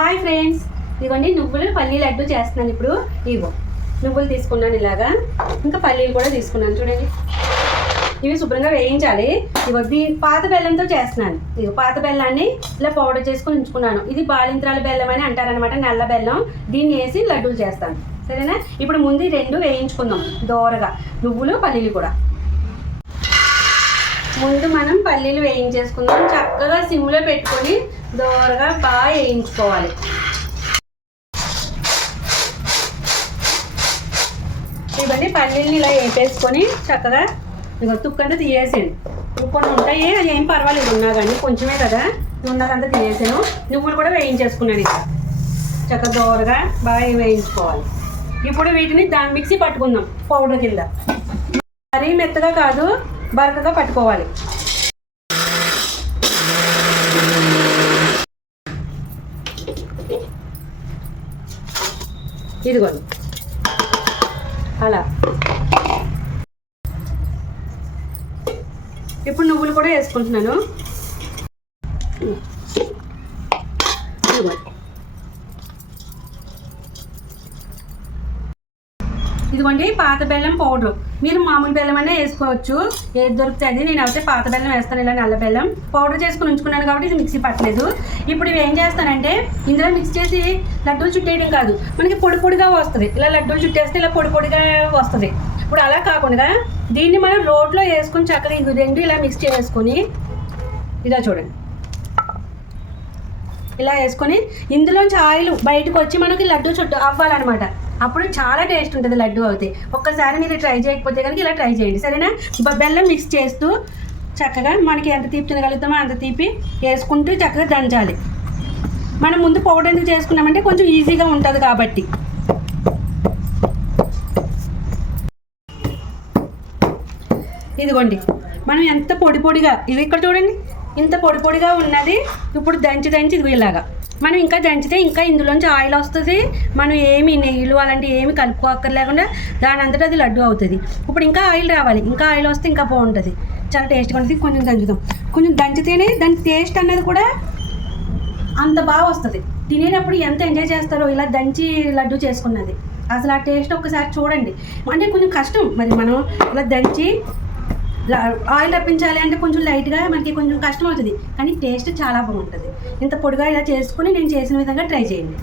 Hi friends ఇదిగోండి నువ్వులు పల్లీ లడ్డు చేస్తున్నాను ఇప్పుడు. ఇగో నువ్వులు తీసుకున్నాను ఇలాగా. ఇంకా పల్లీలు కూడా తీసుకున్నాను చూడండి. ఇవి శుభ్రంగా వేయించాలి. ఇగో దీ పాత బెల్లంతో చేస్తున్నాను. ఇగో పాత బెల్లాన్ని ఇలా పౌడర్ చేసుకొని ఉంచుకున్నాను. ఇది బాలింత్రాల బెల్లం అని అంటారనమాట నల్ల బెల్లం. దీన్ని వేసి లడ్డూలు చేస్తాను. సరేనా? ఇప్పుడు ముందు రెండు వేయించుకుందాం దోరగా. నువ్వులు పల్లీలు కూడా. ముందు మనం పల్లీలు వేయించేసుకుందాం. చక్కగా సిమ్లో పెట్టుకొని దోరగా బాగా వేయించుకోవాలి. ఇవన్నీ పల్లీలు ఇలా వేపేసుకొని చక్కగా ఇక తుక్కంతా తీయేసాను కొన్ని ఉంటాయి అది ఏం పర్వాలేదు ఉన్నా కానీ కొంచెమే కదా. ఉన్నదంతా తీయేసాను నువ్వులు కూడా వేయించేసుకున్నాను ఇక. చక్కగా దోరగా బాగా వేయించుకోవాలి. ఇప్పుడు వీటిని దాని మిక్సీ పట్టుకుందాం పౌడర్ కింద. మరీ మెత్తగా కాదు బరకగా పట్టుకోవాలి. ఇదిగోండి. అలా. ఇప్పుడు నువ్వులు కూడా వేసుకుంటున్నాను. ఇదిగోండి. ఇదిగోండి పాత బెల్లం పౌడర్. మీరు మామూలు బెల్లం అనే వేసుకోవచ్చు. ఏది దొరికితే అది. నేను అయితే పాత బెల్లం వేస్తాను ఇలా నల్ల బెల్లం. పౌడర్ చేసుకుని ఉంచుకున్నాను కాబట్టి ఇది మిక్సీ పట్టలేదు. ఇప్పుడు ఇవి ఏం చేస్తానంటే ఇందులో మిక్స్ చేసి లడ్డూలు చుట్టేయడం కాదు. మనకి పొడి పొడిగా వస్తుంది. ఇలా లడ్డూలు చుట్టేస్తే ఇలా పొడి పొడిగా వస్తుంది. ఇప్పుడు అలా కాకుండా దీన్ని మనం రోడ్లో వేసుకొని చక్కగా ఇది రెండు ఇలా మిక్స్ చేసుకొని ఇలా చూడండి. ఇలా వేసుకొని ఇందులోంచి ఆయిల్ బయటకు వచ్చి మనకి లడ్డు చుట్టూ అవ్వాలన్నమాట. అప్పుడు చాలా టేస్ట్ ఉంటుంది లడ్డు అవుతాయి ఒక్కసారి మీరు ట్రై చేయకపోతే కనుక ఇలా ట్రై చేయండి. సరేనా? బెల్లం మిక్స్ చేస్తూ చక్కగా మనకి ఎంత తీపి తినగలుగుతామో అంత తీపి వేసుకుంటూ చక్కగా దంచాలి. మనం ముందు పౌడర్ ఎందుకు చేసుకున్నామంటే కొంచెం ఈజీగా ఉంటుంది కాబట్టి. ఇదిగోండి. మనం ఎంత పొడి పొడిగా ఇది ఇక్కడ చూడండి. ఇంత పొడి పొడిగా ఉన్నది. ఇప్పుడు దంచి దంచి ఇది ఇలాగా. మనం ఇంకా దంచితే ఇంకా ఇందులోంచి ఆయిల్ వస్తుంది. మనం ఏమి నెయ్యిలు అలాంటివి ఏమి కలుపుకోక్కర్లేకుండా దాని అంతటా అది లడ్డు అవుతుంది. ఇప్పుడు ఇంకా ఆయిల్ రావాలి. ఇంకా ఆయిల్ వస్తే ఇంకా బాగుంటుంది. చాలా టేస్ట్గా ఉంటుంది. కొంచెం దంచుదాం. కొంచెం దంచితేనే దాని టేస్ట్ అన్నది కూడా అంత బాగా వస్తుంది. తినేటప్పుడు ఎంత ఎంజాయ్ చేస్తారో ఇలా దంచి లడ్డు చేసుకున్నది. అసలు ఆ టేస్ట్ ఒక్కసారి చూడండి. అంటే కొంచెం కష్టం. మరి మనం ఇలా దంచి ఆయిల్ రప్పించాలి అంటే కొంచెం లైట్గా మనకి కొంచెం కష్టం అవుతుంది. కానీ టేస్ట్ చాలా బాగుంటుంది. ఇంత పొడిగా ఇలా చేసుకుని నేను చేసిన విధంగా ట్రై చేయండి.